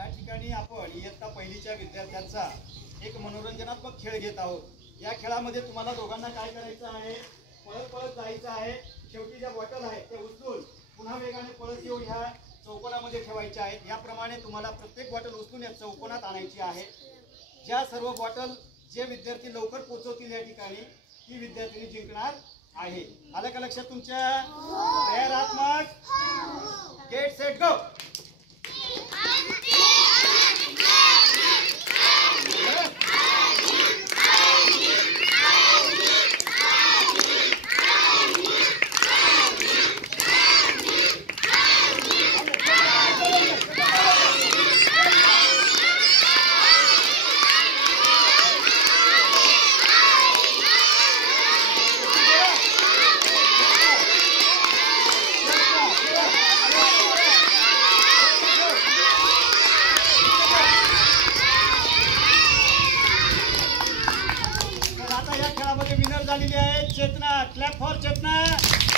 या ठिकाणी आपण इयत्ता पहिलीच्या विद्यार्थ्यांचा एक मनोरंजनात्मक खेळ घेत आहोत। या खेळामध्ये तुम्हाला दोघांना काय करायचं आहे, पळत पळत जायचं आहे। शेवटी ज्या बॉटल आहेत ते उचलून पुन्हा वेगाने पळत येऊन ह्या चौकोनामध्ये ठेवायच्या आहेत। याप्रमाणे तुम्हाला प्रत्येक बॉटल उचलून या चौकोनात आणायची आहे। ज्या सर्व बॉटल जे विद्यार्थी लवकर पोहोचवतील या ठिकाणी ती विद्यार्थी जिंकणार आहे। आलं का लक्षात तुमच्या? तयार आहात मग? Get set go. विनर झालेली आहे चेतना। Clap for Chetna.